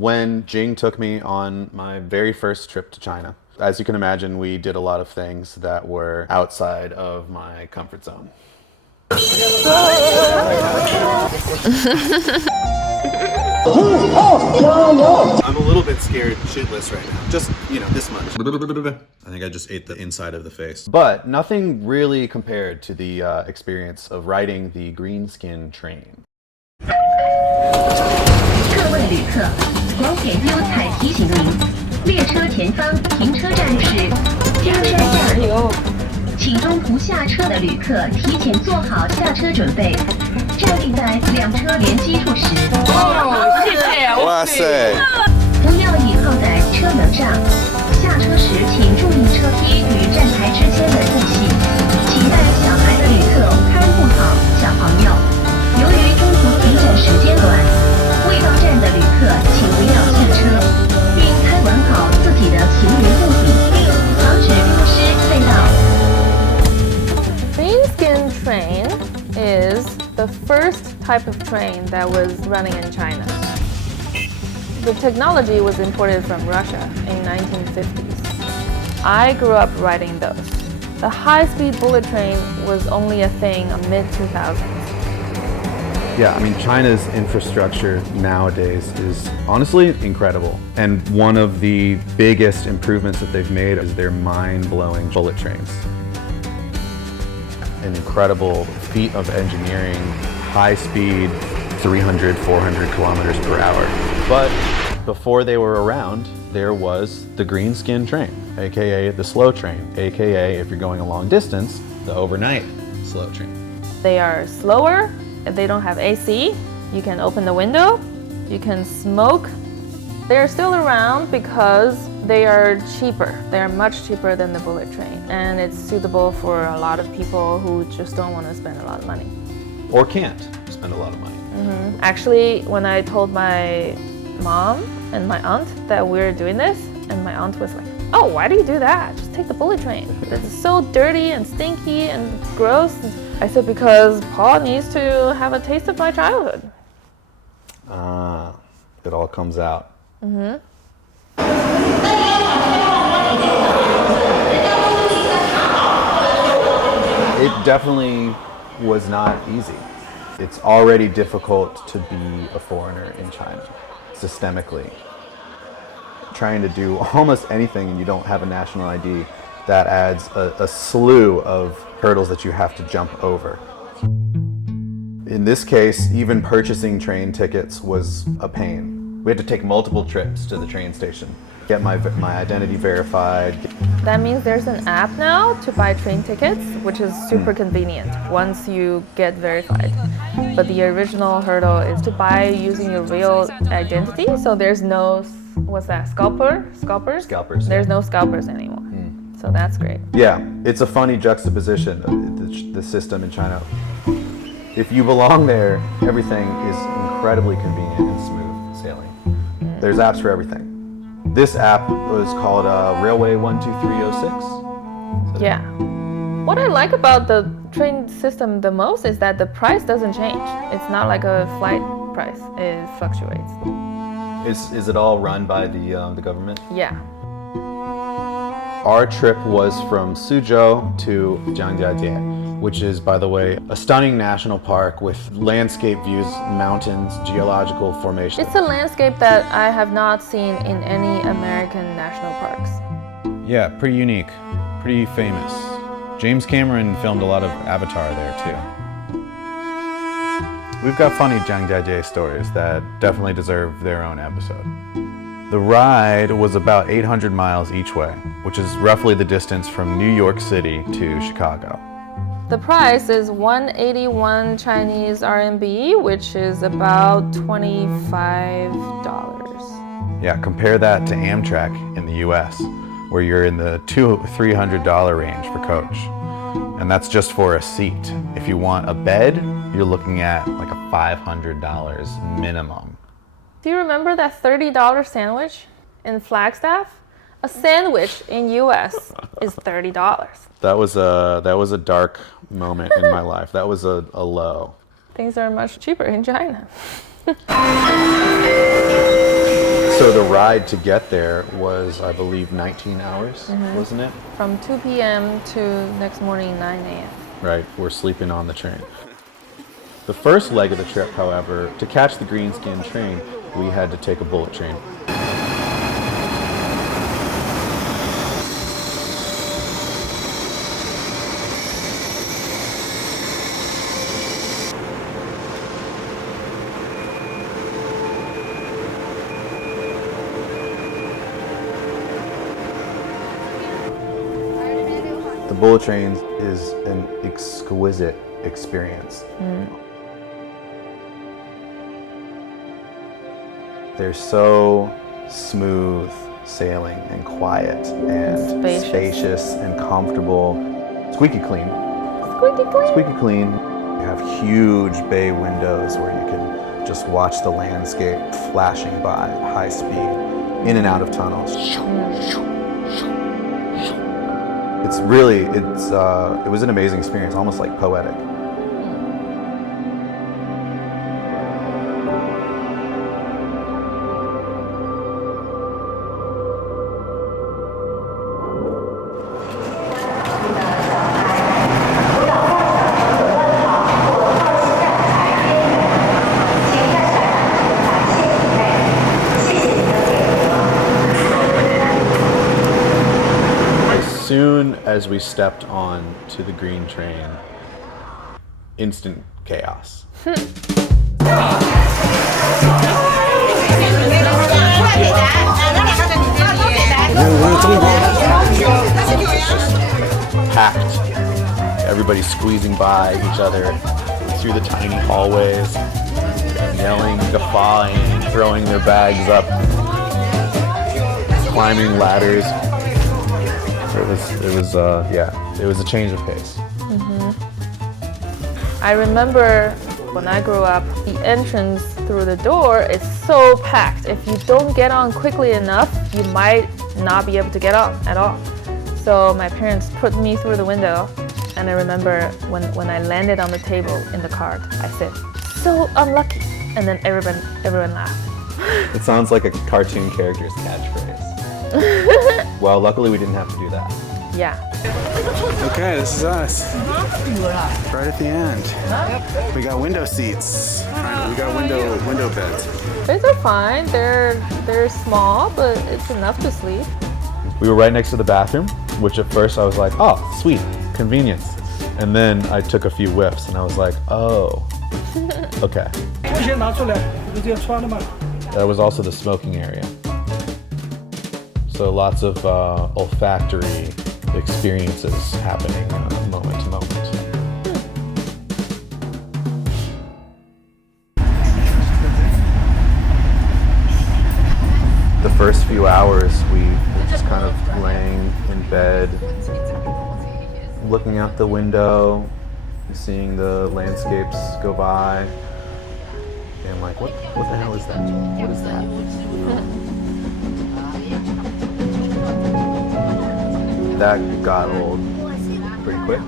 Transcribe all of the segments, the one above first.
when Jing took me on my very first trip to China. As you can imagine, we did a lot of things that were outside of my comfort zone. I'm a little bit scared shitless right now. Just, this much. I think I just ate the inside of the face. But nothing really compared to the experience of riding the Greenskin train. 各位旅客，广铁优采提醒您，列车前方停车站是金山下路，请中途下车的旅客提前做好下车准备，站立在两车连接处时。谢谢。哇塞！不要倚靠在车门上，下车时请注意车梯与站台之间的空隙，请带小孩的旅客看护好小朋友。由于中途停站时间短，未到站的旅客请不要下车，并看管好自己的行李物品，防止丢失被盗。Greenskin train is the first type of train that was running in China. The technology was imported from Russia in 1950s. I grew up riding those. The high-speed bullet train was only a thing in mid-2000s. Yeah, I mean, China's infrastructure nowadays is honestly incredible. And one of the biggest improvements that they've made is their mind-blowing bullet trains. An incredible feat of engineering, high speed, 300, 400 kilometers per hour. But before they were around, there was the Greenskin train, AKA the slow train, AKA, if you're going a long distance, the overnight slow train. They are slower. They don't have AC. You can open the window. You can smoke. They are still around because they are cheaper. They are much cheaper than the bullet train. And it's suitable for a lot of people who just don't want to spend a lot of money. Or can't spend a lot of money. Actually, when I told my mom and my aunt that we're doing this, and my aunt was like, oh, why do you do that? Just take the bullet train. It's so dirty and stinky and gross. I said, because Paul needs to have a taste of my childhood. Ah, it all comes out. It definitely was not easy. It's already difficult to be a foreigner in China, systemically. Trying to do almost anything and you don't have a national ID, that adds a slew of hurdles that you have to jump over. In this case, even purchasing train tickets was a pain. We had to take multiple trips to the train station, get my identity verified. That means there's an app now to buy train tickets, which is super convenient once you get verified. But the original hurdle is to buy using your real identity, so there's no, what's that, scalpers? Scalpers. There's no scalpers anymore. So that's great. Yeah, it's a funny juxtaposition, the system in China. If you belong there, everything is incredibly convenient and smooth sailing. There's apps for everything. This app was called Railway 12306. Yeah. What I like about the train system the most is that the price doesn't change. It's not like a flight price. It fluctuates. Is it all run by the government? Yeah. Our trip was from Suzhou to Jiangjiajie, which is, by the way, a stunning national park with landscape views, mountains, geological formations. It's a landscape that I have not seen in any American national parks. Yeah, pretty unique, pretty famous. James Cameron filmed a lot of Avatar there too. We've got funny Jiangjiajie stories that definitely deserve their own episode. The ride was about 800 miles each way, which is roughly the distance from New York City to Chicago. The price is 181 Chinese RMB, which is about $25. Yeah, compare that to Amtrak in the US, where you're in the $200-300 range for coach. And that's just for a seat. If you want a bed, you're looking at like a $500 minimum. Do you remember that $30 sandwich in Flagstaff? A sandwich in US is $30. That was a dark moment in my life. That was a low. Things are much cheaper in China. So the ride to get there was, I believe, 19 hours, wasn't it? From 2 p.m. to next morning 9 a.m. Right, we're sleeping on the train. The first leg of the trip, however, to catch the Greenskin train, we had to take a bullet train. The bullet train is an exquisite experience. They're so smooth sailing and quiet and spacious and comfortable. Squeaky clean. Squeaky clean. Squeaky clean. You have huge bay windows where you can just watch the landscape flashing by at high speed, in and out of tunnels. It was an amazing experience, almost like poetic. As soon as we stepped on to the green train, instant chaos. Packed. Everybody squeezing by each other through the tiny hallways, yelling, guffawing, throwing their bags up, climbing ladders. It was a change of pace. I remember when I grew up, the entrance through the door is so packed. If you don't get on quickly enough, you might not be able to get on at all. So my parents put me through the window, and I remember when I landed on the table in the cart, I said, "So unlucky," and then everyone laughed. It sounds like a cartoon character's catchphrase. Well, luckily we didn't have to do that. Yeah. Okay, this is us. Right at the end. We got window seats. We got window beds. These are fine. They're small, but it's enough to sleep. We were right next to the bathroom, which at first I was like, oh, sweet, convenience. And then I took a few whiffs and I was like, oh, okay. That was also the smoking area. So lots of olfactory experiences happening moment to moment. The first few hours we were just kind of laying in bed, looking out the window, seeing the landscapes go by, and like, what the hell is that? What is that? That got old pretty quick.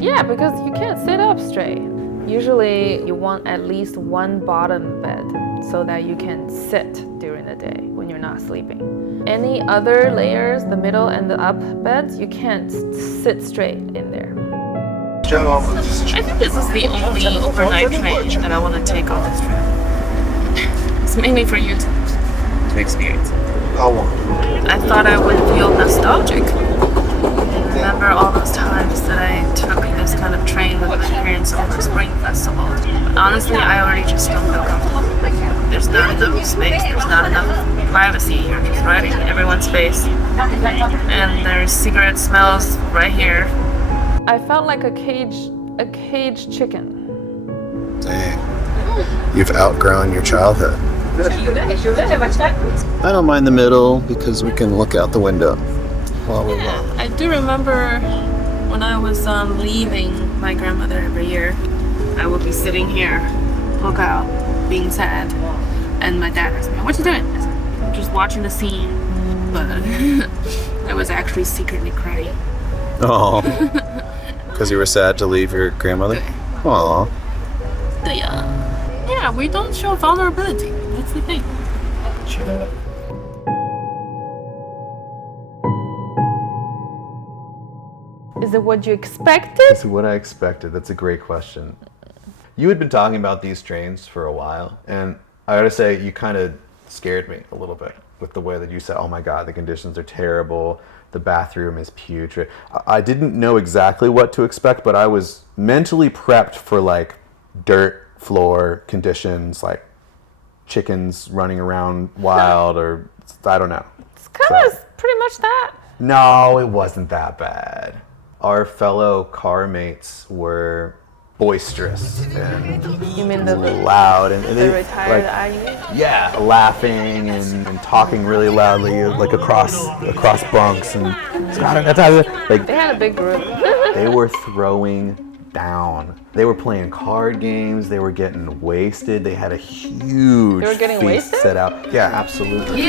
Yeah, because you can't sit up straight. Usually you want at least one bottom bed so that you can sit during the day when you're not sleeping. Any other layers, the middle and the up beds, you can't sit straight in there. I think this is the only overnight train that I want to take on this trip. It's mainly for you to experience it. I thought I would feel nostalgic. I remember all those times that I took this kind of train with my parents over Spring Festival. But honestly, I already just don't feel comfortable. There's not enough space, there's not enough privacy. You're just riding in everyone's face. And there's cigarette smells right here. I felt like a caged chicken. Dang. You've outgrown your childhood. I don't mind the middle because we can look out the window while we walk. I do remember when I was leaving my grandmother every year, I would be sitting here, look out, being sad, and my dad asked me, "What you doing?" I said, "I'm just watching the scene," but I was actually secretly crying. Oh, because you were sad to leave your grandmother? Aw. Yeah, we don't show vulnerability. That's the thing. Is it what you expected? It's what I expected. That's a great question. You had been talking about these trains for a while, and I gotta say, you kind of scared me a little bit with the way that you said, oh my God, the conditions are terrible, the bathroom is putrid. I didn't know exactly what to expect, but I was mentally prepped for like dirt floor conditions, like chickens running around wild, or I don't know. It's kind of pretty much that. No, it wasn't that bad. Our fellow car mates were boisterous and You mean the loud, and they retired like, IU? yeah, laughing and talking really loudly, like across bunks, and like They had a big group. they were throwing down. They were playing card games. They were getting wasted. They had a huge They were getting feast wasted? set out. Yeah, absolutely.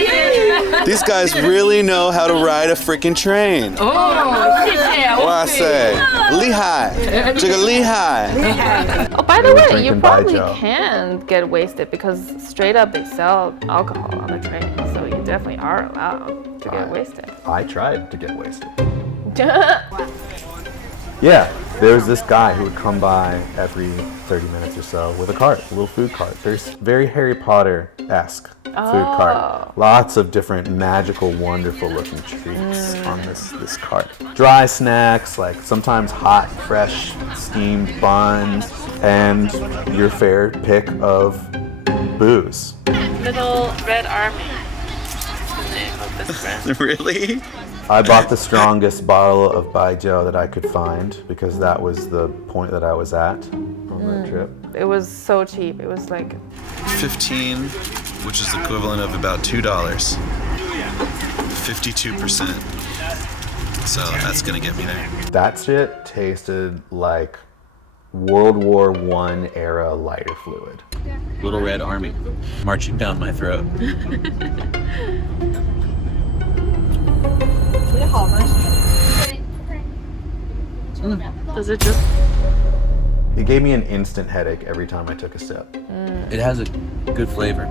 These guys really know how to ride a freaking train. Oh, What I say? Lehigh. Chugga Lehigh. Oh, by the way, you drinking probably baijiu. can get wasted because straight up they sell alcohol on the train, so you definitely are allowed to get wasted. I tried to get wasted. Yeah, there was this guy who would come by every 30 minutes or so with a cart, a little food cart. There's very Harry Potter-esque food cart. Lots of different magical, wonderful looking treats on this cart. Dry snacks, like sometimes hot, fresh, steamed buns, and your fair pick of booze. Little Red Army. That's the name of this brand. Really? I bought the strongest bottle of baijiu that I could find because that was the point that I was at on that trip. It was so cheap. It was like 15, which is the equivalent of about $2. 52%. So that's gonna get me there. That shit tasted like World War I era lighter fluid. Little Red Army marching down my throat. Does it just... It gave me an instant headache every time I took a sip. It has a good flavor,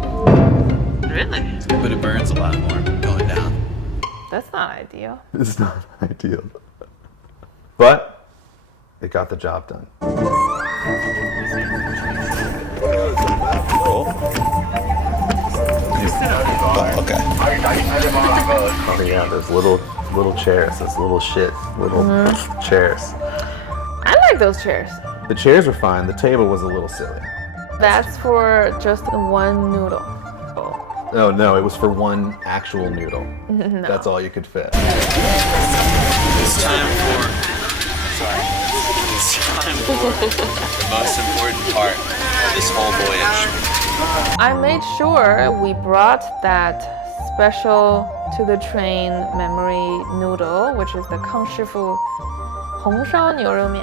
Really? but it burns a lot more going down. that's not ideal. It's not ideal. But it got the job done. Oh, okay. Oh yeah, those little chairs, those little chairs. I like those chairs. The chairs were fine, the table was a little silly. That's for just one noodle. Oh no, it was for one actual noodle. That's all you could fit. It's time for the most important part of this whole voyage. I made sure we brought that special to the train memory noodle, which is the 康师傅红烧牛肉面.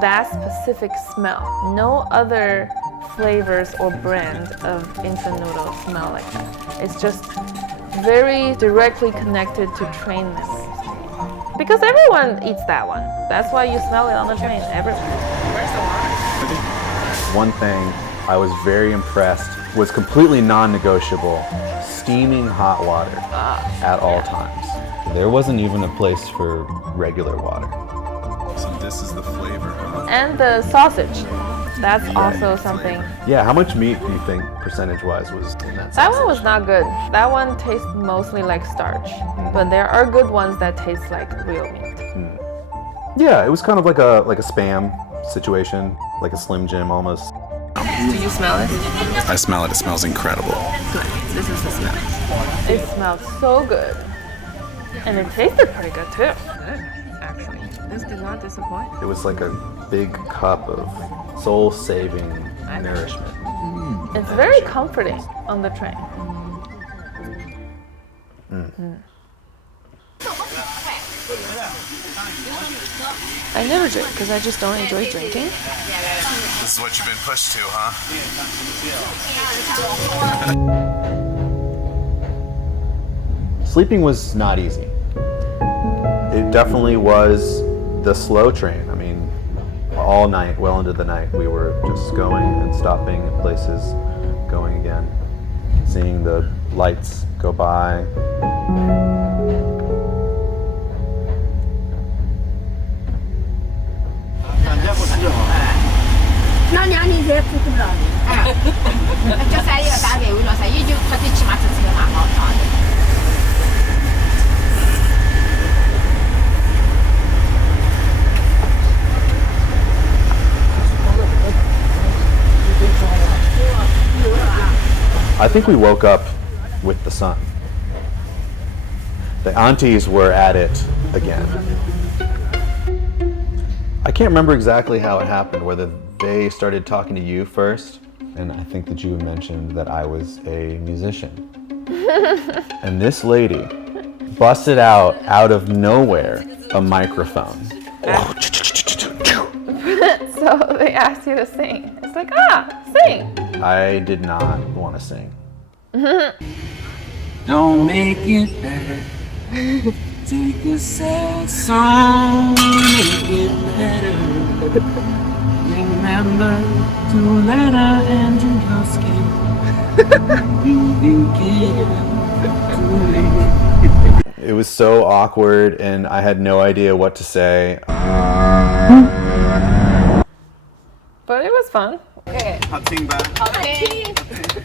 That specific smell. No other flavors or brand of instant noodles smell like that. It's just very directly connected to train memories. Because everyone eats that one. That's why you smell it on the train everywhere. Where's the water? One thing I was very impressed was completely non-negotiable, steaming hot water at all times. There wasn't even a place for regular water. So this is the flavor. And the sausage. That's also something. Yeah, how much meat do you think percentage-wise was in that That sausage? one was not good. That one tastes mostly like starch. But there are good ones that taste like real meat. Yeah, it was kind of like a Spam situation, like a Slim Jim almost. Did you smell it? I smell it. It smells incredible. Good. This is the smell. It smelled so good. And it tasted pretty good too. Good, actually. This did not disappoint. It was like a big cup of soul-saving nourishment. It's very comforting on the train. I never drink because I just don't enjoy drinking. This is what you've been pushed to, huh? Sleeping was not easy. It definitely was the slow train. I mean, all night, well into the night, we were just going and stopping at places, going again, seeing the lights go by. I think we woke up with the sun. The aunties were at it again. I can't remember exactly how it happened, whether they started talking to you first, and I think that you mentioned that I was a musician. And this lady busted out of nowhere, a microphone. So they asked you to sing. It's like, sing. I did not want to sing. Don't make it better. Take a sad song, make it better. Remember to let her and drink your skin. It was so awkward and I had no idea what to say. But it was fun.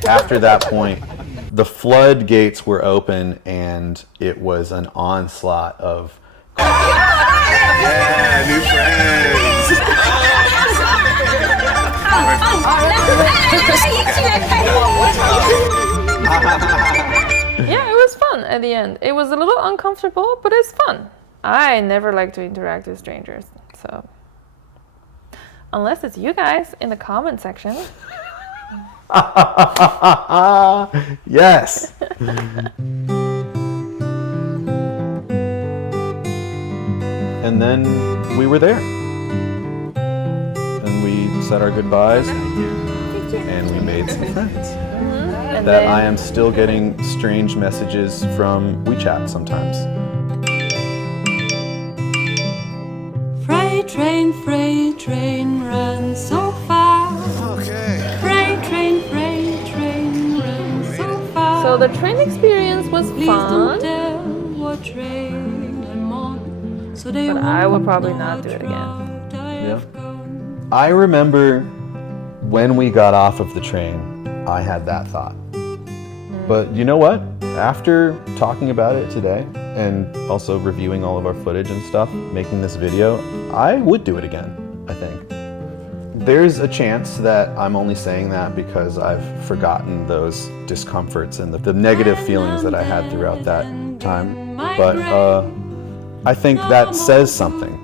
After that point, the floodgates were open and it was an onslaught of new friends. Yeah, it was fun at the end. It was a little uncomfortable, but it's fun. I never like to interact with strangers, so unless it's you guys in the comment section. Yes. And then we were there. And we said our goodbyes and we made some friends. And That then, I am still getting strange messages from WeChat sometimes. Freight train runs so fast. Okay. Freight train runs so fast. so the train experience was Please don't fun, tell what train I'm on, so they but won't I would probably know not how do it again. proud I have gone. I remember when we got off of the train, I had that thought. But you know what? After talking about it today and also reviewing all of our footage and stuff, making this video, I would do it again, I think. There's a chance that I'm only saying that because I've forgotten those discomforts and the negative feelings that I had throughout that time. But I think that says something.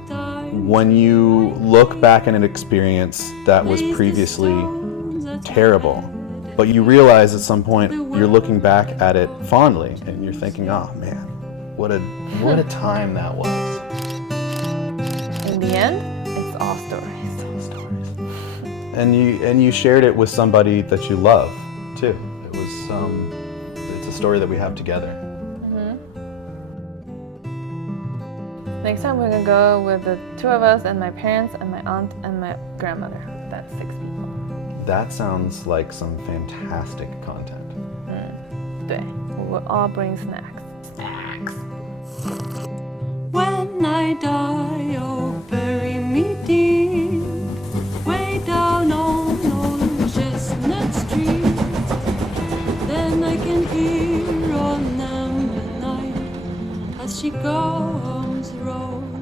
When you look back at an experience that was previously terrible, but you realize at some point you're looking back at it fondly and you're thinking, oh man, what a time that was. In the end, it's all stories. And you shared it with somebody that you love too. It was it's a story that we have together. Next time we're gonna go with the two of us and my parents and my aunt and my grandmother. That's 6 people. That sounds like some fantastic content. 对, we'll all bring snacks. When I die, oh, bury me deep, way down on old Chestnut Street. Then I can hear on Amber Night as she comes rolling.